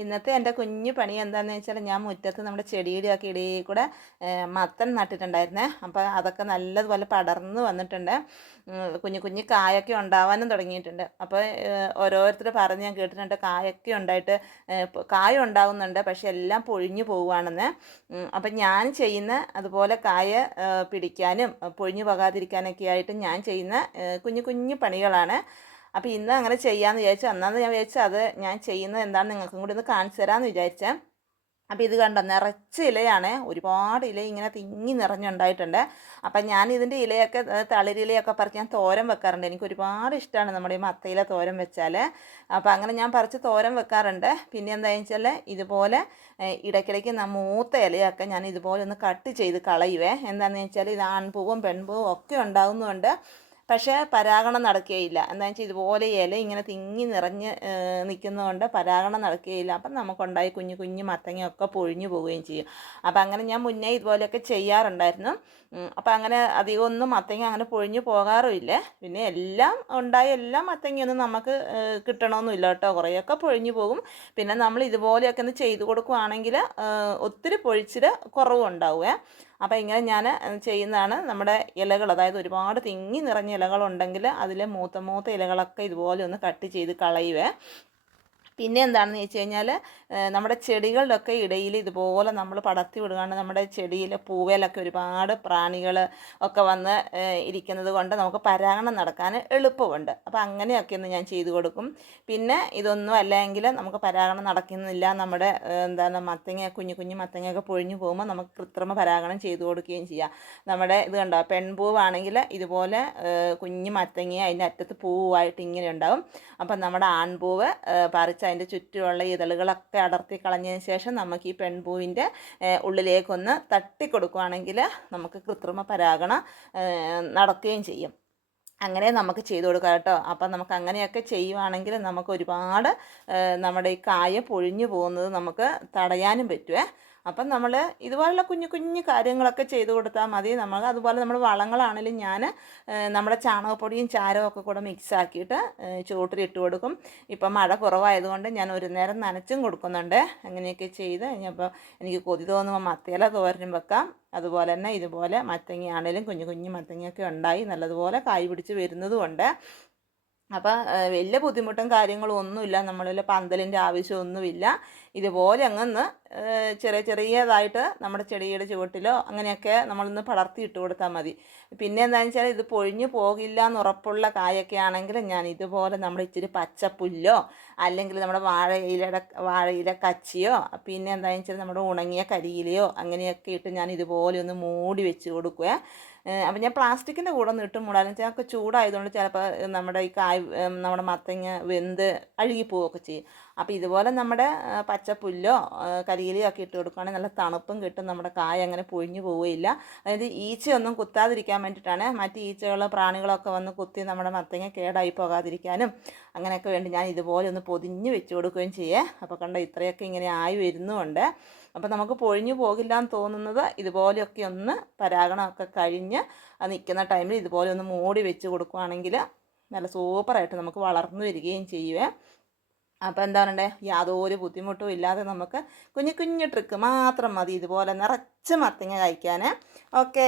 ഇന്നത്തെ എന്റെ കുഞ്ഞു പണി എന്താണെന്ന് വെച്ചാൽ ഞാൻ മുറ്റത്ത് നമ്മുടെ ചെടിയിലൊക്കെ ഇടയിൽ കൂടെ മത്തൻ നട്ടിട്ടുണ്ടായിരുന്നേ. അപ്പോൾ അതൊക്കെ നല്ലതുപോലെ പടർന്ന് വന്നിട്ടുണ്ട്. കുഞ്ഞു കുഞ്ഞു കായൊക്കെ ഉണ്ടാവാനും തുടങ്ങിയിട്ടുണ്ട്. അപ്പോൾ ഓരോരുത്തർ പറഞ്ഞ് ഞാൻ കേട്ടിട്ടുണ്ട് കായൊക്കെ ഉണ്ടായിട്ട് കായ ഉണ്ടാവുന്നുണ്ട് പക്ഷെ എല്ലാം പൊഴിഞ്ഞു പോവുകയാണെന്ന്. അപ്പം ഞാൻ ചെയ്യുന്ന അതുപോലെ കായ പിടിക്കാനും പൊഴിഞ്ഞു പോകാതിരിക്കാനൊക്കെ ആയിട്ട് ഞാൻ ചെയ്യുന്ന കുഞ്ഞു കുഞ്ഞു പണികളാണ്. അപ്പോൾ ഇന്ന് അങ്ങനെ ചെയ്യാമെന്ന് വിചാരിച്ചു. അന്നാന്ന് ഞാൻ വിചാരിച്ചു അത് ഞാൻ ചെയ്യുന്നത് എന്താണെന്ന് നിങ്ങൾക്കും കൂടി ഒന്ന് കാണിച്ചു തരാമെന്ന് വിചാരിച്ചേ. അപ്പോൾ ഇത് കണ്ടോ നിറച്ച ഇലയാണ്. ഒരുപാട് ഇല ഇങ്ങനെ തിങ്ങി നിറഞ്ഞുണ്ടായിട്ടുണ്ട്. അപ്പം ഞാൻ ഇതിന്റെ ഇലയൊക്കെ തളിരിലയൊക്കെ പറിച്ച് ഞാൻ തോരൻ വെക്കാറുണ്ട്. എനിക്ക് ഒരുപാട് ഇഷ്ടമാണ് നമ്മുടെ ഈ മത്തയില തോരൻ വെച്ചാൽ അപ്പോൾ അങ്ങനെ ഞാൻ പറിച്ച് തോരൻ വെക്കാറുണ്ട്. പിന്നെ എന്താണെന്ന് വെച്ചാൽ ഇതുപോലെ ഇടയ്ക്കിടയ്ക്ക് മൂത്ത ഇലയൊക്കെ ഞാൻ ഇതുപോലെ ഒന്ന് കട്ട് ചെയ്ത് കളയുവേ. എന്താണെന്ന് വെച്ചാൽ ഇത് ആൺപൂവും പെൺപൂവും ഒക്കെ ഉണ്ടാകുന്നുണ്ട് പക്ഷേ പരാഗണം നടക്കുകയില്ല. എന്താ വെച്ചാൽ ഇതുപോലെ ഇല ഇങ്ങനെ തിങ്ങി നിറഞ്ഞ് നിൽക്കുന്നതുകൊണ്ട് പരാഗണം നടക്കുകയില്ല. അപ്പം നമുക്കുണ്ടായി കുഞ്ഞു കുഞ്ഞു മത്തങ്ങയൊക്കെ പൊഴിഞ്ഞു പോവുകയും ചെയ്യും. അപ്പം അങ്ങനെ ഞാൻ മുന്നേ ഇതുപോലെയൊക്കെ ചെയ്യാറുണ്ടായിരുന്നു. അപ്പം അങ്ങനെ അധികമൊന്നും മത്തങ്ങ അങ്ങനെ പൊഴിഞ്ഞു പോകാറുമില്ല. പിന്നെ എല്ലാം ഉണ്ടായ എല്ലാം മത്തങ്ങയൊന്നും നമുക്ക് കിട്ടണമെന്നില്ല കേട്ടോ. കുറേയൊക്കെ പൊഴിഞ്ഞു പോകും. പിന്നെ നമ്മൾ ഇതുപോലെയൊക്കെ ഒന്ന് ചെയ്തു കൊടുക്കുവാണെങ്കിൽ ഒത്തിരി പൊഴിച്ചിൽ കുറവുണ്ടാവുക അപ്പോൾ ഇങ്ങനെ ഞാൻ ചെയ്യുന്നതാണ് നമ്മുടെ ഇലകൾ. അതായത് ഒരുപാട് തിങ്ങി നിറഞ്ഞ ഇലകളുണ്ടെങ്കിൽ അതിലെ മൂത്ത മൂത്ത ഇലകളൊക്കെ ഇതുപോലെ ഒന്ന് കട്ട് ചെയ്ത് കളയുവേ. പിന്നെ എന്താണെന്ന് വെച്ച് കഴിഞ്ഞാൽ നമ്മുടെ ചെടികളുടെയൊക്കെ ഇടയിൽ ഇതുപോലെ നമ്മൾ പടർത്തി വിടുകയാണ്. നമ്മുടെ ചെടിയിലെ പൂവേലൊക്കെ ഒരുപാട് പ്രാണികൾ ഒക്കെ വന്ന് ഇരിക്കുന്നത് കൊണ്ട് നമുക്ക് പരാഗണം നടക്കാൻ എളുപ്പമുണ്ട്. അപ്പോൾ അങ്ങനെയൊക്കെ ഒന്ന് ഞാൻ ചെയ്തു കൊടുക്കും. പിന്നെ ഇതൊന്നും അല്ലെങ്കിൽ നമുക്ക് പരാഗണം നടക്കുന്നില്ല. നമ്മുടെ എന്താണ് മത്തങ്ങ കുഞ്ഞു കുഞ്ഞു മത്തങ്ങയൊക്കെ പൊഴിഞ്ഞു പോകുമ്പോൾ നമുക്ക് കൃത്രിമ പരാഗണം ചെയ്തു കൊടുക്കുകയും ചെയ്യാം. നമ്മുടെ ഇത് കണ്ടോ പെൺപൂവാണെങ്കിൽ ഇതുപോലെ കുഞ്ഞു മത്തങ്ങ അതിന്റെ അറ്റത്ത് പൂവായിട്ട് ഇങ്ങനെ ഉണ്ടാവും. അപ്പം നമ്മുടെ ആൺപൂവ് പറിച്ച് അതിന്റെ ചുറ്റുമുള്ള ഇതളുകളൊക്കെ അടർത്തി കളഞ്ഞതിന് ശേഷം നമുക്ക് ഈ പെൺപൂവിന്റെ ഉള്ളിലേക്കൊന്ന് തട്ടി കൊടുക്കുകയാണെങ്കിൽ നമുക്ക് കൃത്രിമ പരാഗണം നടക്കുകയും ചെയ്യും. അങ്ങനെ നമുക്ക് ചെയ്തു കൊടുക്കാം കേട്ടോ. അപ്പം നമുക്ക് അങ്ങനെയൊക്കെ ചെയ്യുവാണെങ്കിൽ നമുക്ക് ഒരുപാട് നമ്മുടെ ഈ കായ പൊഴിഞ്ഞു പോകുന്നത് നമുക്ക് തടയാനും പറ്റുമേ അപ്പം നമ്മൾ ഇതുപോലുള്ള കുഞ്ഞു കുഞ്ഞു കാര്യങ്ങളൊക്കെ ചെയ്ത് കൊടുത്താൽ മതി. നമ്മൾ അതുപോലെ നമ്മൾ വളങ്ങളാണെങ്കിലും ഞാൻ നമ്മുടെ ചാണകപ്പൊടിയും ചാരവും ഒക്കെ കൂടെ മിക്സാക്കിയിട്ട് ചുവട്ടിലിട്ട് കൊടുക്കും. ഇപ്പം മഴ കുറവായതുകൊണ്ട് ഞാൻ ഒരു നേരം നനച്ചും കൊടുക്കുന്നുണ്ട്. അങ്ങനെയൊക്കെ ചെയ്ത് കഴിഞ്ഞപ്പോൾ എനിക്ക് കൊതി തോന്നുമ്പോൾ മത്തയില തോരനും വെക്കാം. അതുപോലെ തന്നെ ഇതുപോലെ മത്തങ്ങയാണേലും കുഞ്ഞു കുഞ്ഞു മത്തങ്ങയൊക്കെ ഉണ്ടായി നല്ലതുപോലെ കായ് പിടിച്ച് വരുന്നതുകൊണ്ട് അപ്പോൾ വലിയ ബുദ്ധിമുട്ടും കാര്യങ്ങളും ഒന്നുമില്ല. നമ്മളിൽ പന്തലിന്റെ ആവശ്യമൊന്നുമില്ല. ഇതുപോലെ അങ്ങന്ന് ചെറിയ ചെറിയതായിട്ട് നമ്മുടെ ചെടിയുടെ ചുവട്ടിലോ അങ്ങനെയൊക്കെ നമ്മളൊന്ന് പടർത്തി ഇട്ട് കൊടുത്താൽ മതി. പിന്നെ എന്താണെന്ന് വെച്ചാൽ ഇത് പൊഴിഞ്ഞു പോകില്ല എന്ന് ഉറപ്പുള്ള കായൊക്കെ ആണെങ്കിൽ ഞാൻ ഇതുപോലെ നമ്മുടെ ഇച്ചിരി പച്ചപ്പുല്ലോ അല്ലെങ്കിൽ നമ്മുടെ വാഴയിലയുടെ വാഴയില കച്ചിയോ പിന്നെ എന്താണെന്ന് വെച്ചാൽ നമ്മുടെ ഉണങ്ങിയ കരിയിലയോ അങ്ങനെയൊക്കെ ഇട്ട് ഞാൻ ഇതുപോലെ ഒന്ന് മൂടി വെച്ച് കൊടുക്കുക അപ്പം ഞാൻ പ്ലാസ്റ്റിക്കിന്റെ കൂടെ ഒന്ന് ഇട്ട് ചിലപ്പോൾ ചൂടായതുകൊണ്ട് ചിലപ്പോൾ നമ്മുടെ ഈ കായ് നമ്മുടെ മത്തങ്ങ വെന്ത് അഴുകിപ്പോവുകയൊക്കെ ചെയ്യും. അപ്പോൾ ഇതുപോലെ നമ്മുടെ പച്ചപ്പുല്ലോ കരിയിലയോ ഒക്കെ ഇട്ട് കൊടുക്കുകയാണെങ്കിൽ നല്ല തണുപ്പും കിട്ടും. നമ്മുടെ കായ അങ്ങനെ പൊഴിഞ്ഞു പോവുകയില്ല. അതായത് ഈച്ചയൊന്നും കുത്താതിരിക്കാൻ വേണ്ടിയിട്ടാണ് മറ്റ് ഈച്ചകളോ പ്രാണികളൊക്കെ വന്ന് കുത്തി നമ്മുടെ മത്തങ്ങ കേടായി പോകാതിരിക്കാനും അങ്ങനെയൊക്കെ വേണ്ടി ഞാൻ ഇതുപോലെ ഒന്ന് പൊതിഞ്ഞ് വെച്ച് കൊടുക്കുകയും ചെയ്യേ. അപ്പോൾ കണ്ട ഇത്രയൊക്കെ ഇങ്ങനെ ആയി വരുന്നുമുണ്ട് അപ്പോൾ നമുക്ക് പൊഴിഞ്ഞു പോകില്ല എന്ന് തോന്നുന്നത് ഇതുപോലെയൊക്കെ ഒന്ന് പരാഗണമൊക്കെ കഴിഞ്ഞ് നിൽക്കുന്ന ടൈമിൽ ഇതുപോലെ ഒന്ന് മൂടി വെച്ച് കൊടുക്കുകയാണെങ്കിൽ നല്ല സൂപ്പറായിട്ട് നമുക്ക് വളർന്നു വരികയും ചെയ്യുവേ. അപ്പോൾ എന്താ പറയണ്ടേ? യാതൊരു ബുദ്ധിമുട്ടും ഇല്ലാതെ നമുക്ക് കുഞ്ഞു കുഞ്ഞു ട്രിക്ക് മാത്രം മതി. ഇതുപോലെ നിറച്ച് മത്തങ്ങ കഴിക്കാൻ ഓക്കെ